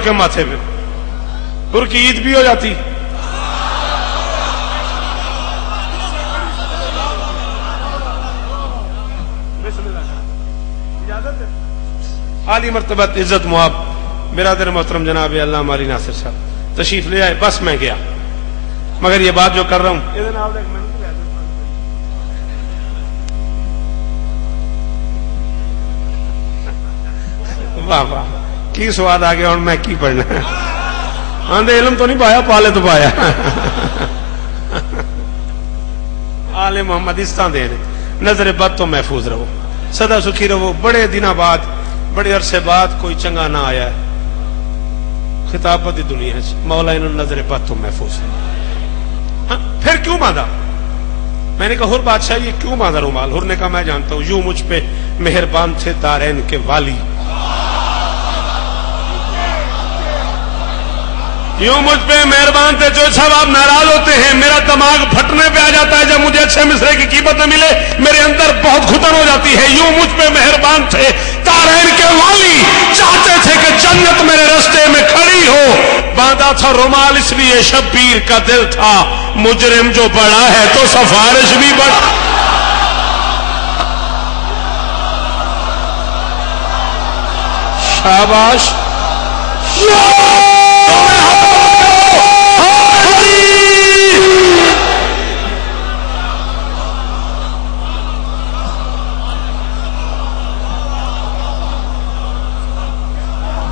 حر کے ماتھے پہ، حر کی عید بھی ہو جاتی. عالی مرتبت عزت مواب برادر محترم جناب علامہ علی ناصر صاحب تشریف لے آئے. بس میں گیا، مگر یہ بات جو کر رہا ہوں واہ واہ کی سواد آ گیا. اور میں کی پڑھنا آندے علم تو نہیں پایا، پالے تو پایا. آل محمد اس طرح دے نظر بد تو محفوظ رہو، سدا سکھی رہو. بڑے دنوں بعد، بڑے عرصے بعد کوئی چنگا نہ آیا ہے خطابت دنیا ہے. مولا انہوں نظر بد تو محفوظ. ہاں پھر کیوں باندھا؟ میں نے کہا حر بادشاہ یہ کیوں باندھا رومال؟ حر نے کہا میں جانتا ہوں، یوں مجھ پہ مہربان تھے دارین کے والی، یوں مجھ پہ مہربان تھے. جو صاحب آپ ناراض ہوتے ہیں، میرا دماغ پھٹنے پہ آ جاتا ہے جب مجھے اچھے مصرے کی قیمت نہ ملے، میرے اندر بہت گھٹن ہو جاتی ہے. یوں مجھ پہ مہربان تھے دارین کے والی، چاہتے تھے کہ جنت میرے راستے میں کھڑی ہو. باندھا تھا رومال اس لیے شبیر کا دل تھا، مجرم جو بڑا ہے تو سفارش بھی بڑا. شاباش.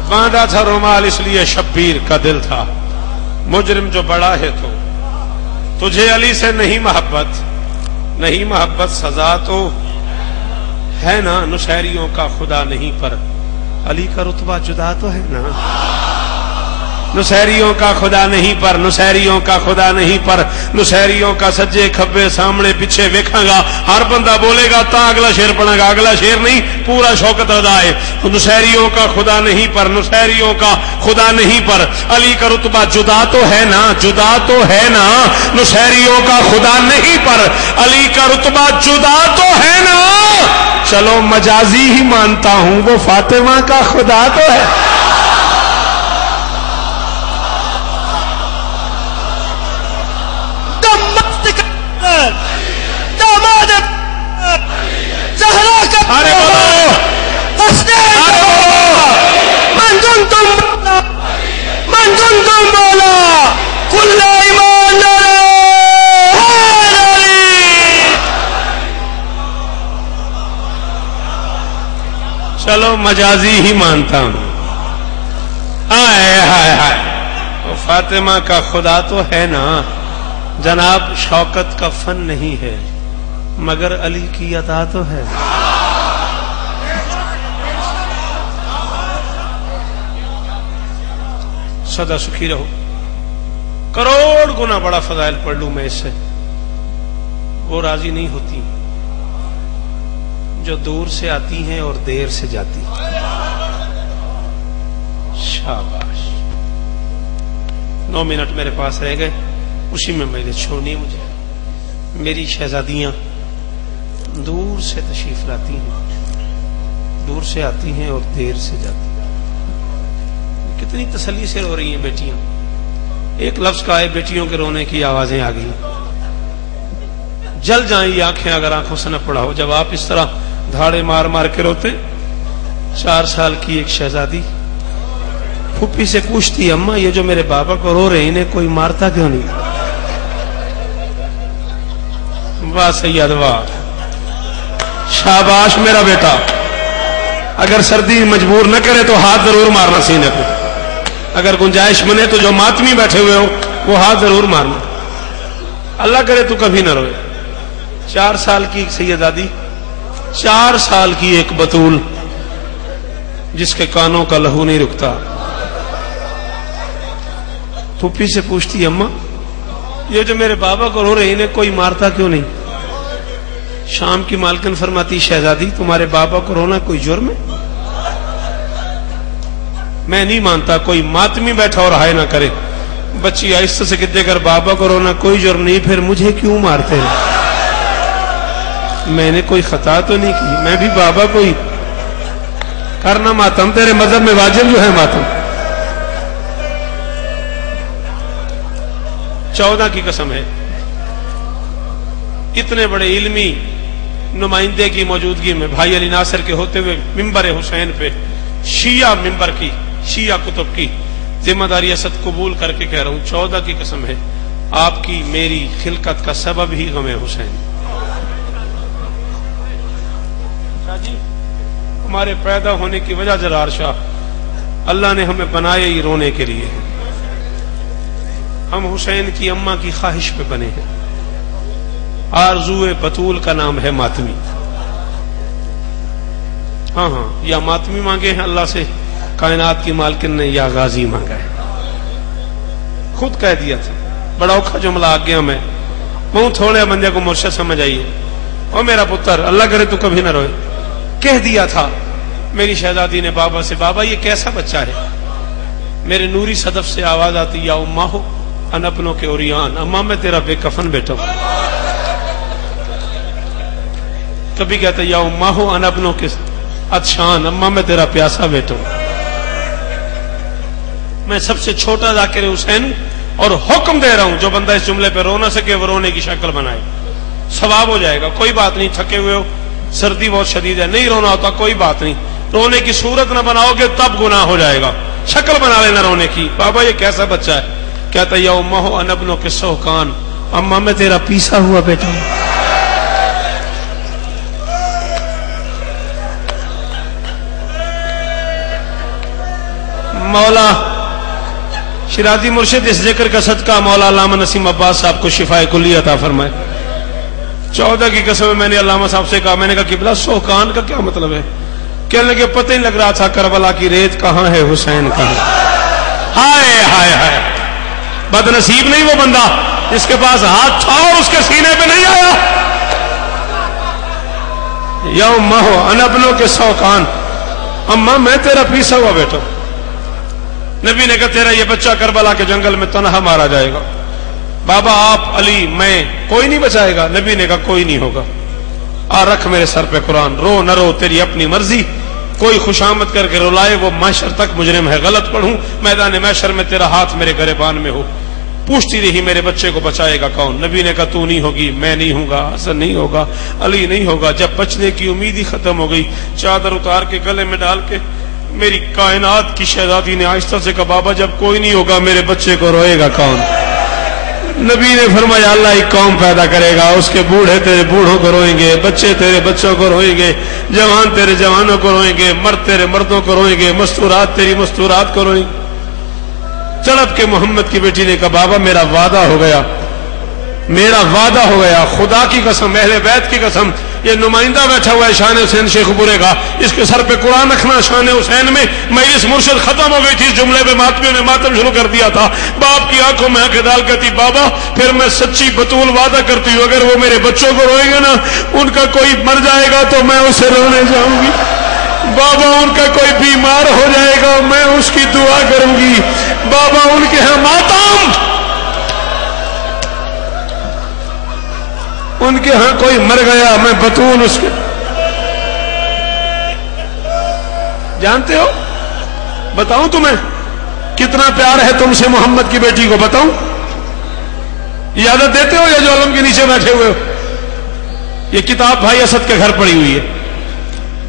باندھا تھا رومال اس لیے شبیر کا دل تھا، مجرم جو بڑا ہے تو تجھے علی سے نہیں محبت، نہیں محبت سزا تو ہے نا. نشہریوں کا خدا نہیں پر علی کا رتبہ جدا تو ہے نا. نشہریوں کا خدا نہیں پر، نشہریوں کا خدا نہیں پر، نشہریوں کا سجے کھبے سامنے پیچھے ویکھاں گا. ہر بندہ بولے گا تا اگلا شعر پڑھے گا، اگلا شعر نہیں پورا شوکت ادا ہے. نشہریوں کا خدا نہیں پر، نشہریوں کا خدا نہیں پر علی کا رتبہ جدا تو ہے نا، جدا تو ہے نا. نشہریوں کا خدا نہیں پر علی کا رتبہ جدا تو ہے نا. چلو مجازی ہی مانتا ہوں وہ فاطمہ کا خدا تو ہے. چلو مجازی ہی مانتا ہوں. ہائے ہائے ہائے وہ فاطمہ کا خدا تو ہے نا. جناب شوکت کا فن نہیں ہے مگر علی کی عطا تو ہے. سدا سکھی رہو. کروڑ گنا بڑا فضائل پڑھ لوں میں اس سے، وہ راضی نہیں ہوتی جو دور سے آتی ہیں اور دیر سے جاتی. شاباش. 9 منٹ میرے پاس رہ گئے، اسی میں میں نے چھوڑنی. مجھے میری شہزادیاں دور سے تشریف لاتی ہیں، دور سے آتی ہیں اور دیر سے جاتی ہیں. کتنی تسلی سے رو رہی ہیں بیٹیاں. ایک لفظ کا ہے بیٹیوں کے رونے کی آوازیں آ گئی. جل جائیں یہ آنکھیں اگر آنکھوں سے نہ پڑا ہو. جب آپ اس طرح دھاڑے مار مار کے روتے. 4 سال کی ایک شہزادی پھوپھی سے پوچھتی اماں یہ جو میرے بابا کو رو رہے انہیں کوئی مارتا کیوں نہیں؟ واہ سید واہ، شاباش میرا بیٹا. اگر سردی مجبور نہ کرے تو ہاتھ ضرور مارنا سینے کو. اگر گنجائش بنے تو جو ماتمی بیٹھے ہوئے ہو وہ ہاتھ ضرور مارنا. اللہ کرے تو کبھی نہ روئے. 4 سال کی ایک سیدادی، 4 سال کی ایک بطول جس کے کانوں کا لہو نہیں رکتا، پھوپھی سے پوچھتی اماں یہ جو میرے بابا کو رو رہے انہیں کوئی مارتا کیوں نہیں؟ شام کی مالکن فرماتی شہزادی تمہارے بابا کو رونا کوئی جرم ہے؟ میں نہیں مانتا کوئی ماتمی بیٹھا اور ہائے نہ کرے. بچی آہستہ سے کہتے اگر بابا کو رونا کوئی جرم نہیں پھر مجھے کیوں مارتے ہیں؟ میں نے کوئی خطا تو نہیں کی، میں بھی بابا کو ہی کرنا ماتم تیرے مذہب میں واجب جو ہے ماتم. 14 की कसम है। इतने बड़े इल्मी नुमाइंदे की मौजूदगी में भाई अली नासिर के होते हुए मिंबर हुसैन पे शिया मिंबर की, शिया कुतुब की जिम्मेदारी असद कबूल करके कह रहा हूं, 14 की कसम है, आपकी मेरी खिलकत का सबब ही गम हुसैन। जी हमारे पैदा होने की वजह जरार शाह, अल्लाह ने हमें बनाए ही रोने के लिए। हम हुसैन की अम्मा की ख्वाहिश पे बने हैं। आरज़ूए बतूल का नाम है मातमी। हाँ हाँ, या मातमी मांगे हैं अल्लाह से कायनात की मालकिन ने, या गाजी मांगा है। खुद कह दिया था, बड़ा औखा जुमला आ गया मैं मुंह थोड़े बंदे को मुर्शद समझ आइए। और मेरा पुत्र अल्लाह करे तू कभी ना रोए, कह दिया था मेरी शहजादी ने बाबा से, बाबा ये कैसा बच्चा है। मेरे नूरी सदफ से आवाज आती, या उम्मा हो अनपनों के ओरियान, अम्मा मैं तेरा बेकफन बेटा हूं। कभी कहता या उम्मा हो अनपनों के अतशान, अम्मा मैं तेरा प्यासा बेटा हूं। मैं सबसे छोटा जाकिर हुसैन हूं और हुक्म दे रहा हूं, जो बंदा इस जुमले पे रो ना सके वो रोने की शक्ल बनाए, सवाब हो जाएगा। कोई बात नहीं, थके हुए हो, सर्दी बहुत शदीद है, नहीं रोना होता कोई बात नहीं, रोने की सूरत ना बनाओगे तब गुनाह हो जाएगा, शक्ल बना लेना रोने की। बाबा ये कैसा बच्चा है। कहता या उम्मा हो अनबनो के सोकान, अम्मा मैं तेरा पीसा हुआ बेटा हूं। मौला शिराजी मुर्शिद इस जिक्र का सदका मौला अल्लामा नसीम अब्बास साहब को शिफाए कुली अता फरमाए। 14 की कसम मैंने अल्लामा साहब से कहा, मैंने कहा किबला सोकान का क्या मतलब है। कहने लगे पता ही लग रहा था करबला की रेत कहां है, हुसैन कहां। हाय हाय हाय, बदनसीब नहीं वो बंदा जिसके पास हाथ था और उसके सीने पे नहीं आया। या उम्मा हो अनबनों के सोकान, अम्मा मैं तेरा पीसा हुआ बेटा। नबी ने कहा तेरा ये बच्चा करबला के जंगल में तनहा मारा जाएगा। बाबा आप अली मैं, कोई नहीं बचाएगा। नबी ने कहा कोई नहीं होगा, आ रख मेरे सर पे कुरान, रो न रो तेरी अपनी मर्जी, कोई खुशामद करके रुलाए वो महशर तक मुजरिम है। गलत पढ़ूं मैदान महशर में तेरा हाथ मेरे गरेबान में हो। पूछती रही मेरे बच्चे को बचाएगा कौन। नबी ने कहा तू नहीं होगी, मैं नहीं हूंगा, हसन नहीं होगा, अली नहीं होगा। जब बचने की उम्मीद ही खत्म हो गई, चादर उतार के गले में डाल के मेरी कायनात की शहजादी ने आहिस्ता से कहा बाबा जब कोई नहीं होगा मेरे बच्चे को रोएगा कौन। नबी ने फरमाया अल्लाह एक कौम पैदा करेगा, उसके बूढ़े तेरे बूढ़ों को रोएंगे, बच्चे तेरे बच्चों को रोएंगे, जवान तेरे जवानों को रोएंगे, मर्द तेरे मर्दों को रोएंगे, मस्तूरात तेरी मस्तूरात को रोएंगे। तड़प के मोहम्मद की बेटी ने कहा बाबा मेरा वादा हो गया, मेरा वादा हो गया, खुदा की कसम, अहले बैत की कसम, ये नुमाइंदा बैठा हुआ है शान हुसैन शेखपुरे का, इसके सर पे कुरान रखना शान हुसैन में। मजलिस मुर्शिद खत्म हो गई थी, जुमले में मातमियों ने मातम शुरू कर दिया था। बाप की आंखों में आंखें डाल कहती बाबा फिर मैं सच्ची बतूल वादा करती हूँ अगर वो मेरे बच्चों को रोएंगे ना, उनका कोई मर जाएगा तो मैं उसे रोने जाऊंगी। बाबा उनका कोई बीमार हो जाएगा मैं उसकी दुआ करूंगी। बाबा उनके यहां मातम, उनके यहां कोई मर गया मैं बतूल उसके। जानते हो, बताऊं तुम्हें कितना प्यार है तुमसे मोहम्मद की बेटी को, बताऊं? इजाजत देते हो या जो अलम के नीचे बैठे हुए हो? ये किताब भाई असद के घर पड़ी हुई है।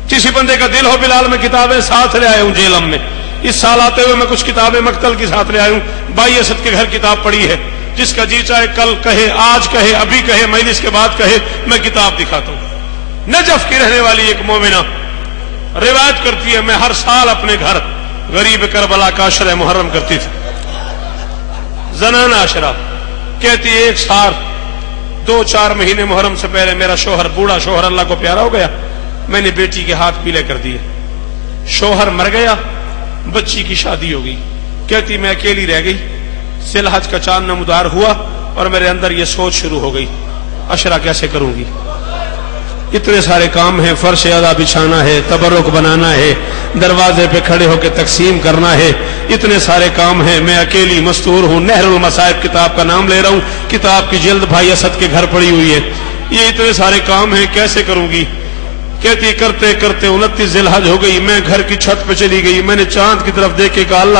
किसी बंदे का दिल हो बिलाल में किताबें साथ ले आया हूं जेलम में। इस साल आते हुए मैं कुछ किताबें मक्तल की साथ ले आया हूं। भाई असद के घर किताब पड़ी है, जिसका जी चाहे कल कहे, आज कहे, अभी कहे, मजलिस के बाद कहे, मैं किताब दिखाता हूं। नजफ की रहने वाली एक मोमिना रिवायत करती है मैं हर साल अपने घर गरीब करबला का अशरा मुहर्रम करती थी, जनाना अशरा। कहती एक साल 2-4 महीने मुहर्रम से पहले मेरा शोहर, बूढ़ा शोहर अल्लाह को प्यारा हो गया, मैंने बेटी के हाथ पीले कर दिए। शोहर मर गया, बच्ची की शादी हो गई। कहती मैं अकेली रह गई, सिलहज का चांद नमदार हुआ और मेरे अंदर ये सोच शुरू हो गई अशरा कैसे करूंगी। इतने सारे काम हैं, फर्श अदा बिछाना है, तबरुक बनाना है, दरवाजे पे खड़े होकर तकसीम करना है, इतने सारे काम हैं, मैं अकेली मस्तूर हूं। नहरुल मसाइब किताब का नाम ले रहा हूं, किताब की जिल्द भाई असद के घर पड़ी हुई है। ये इतने सारे काम हैं कैसे करूंगी। कहती करते करते 29 जिलहज हो गई, मैं घर की छत पे चली गई, मैंने चांद की तरफ देख के कहा अल्लाह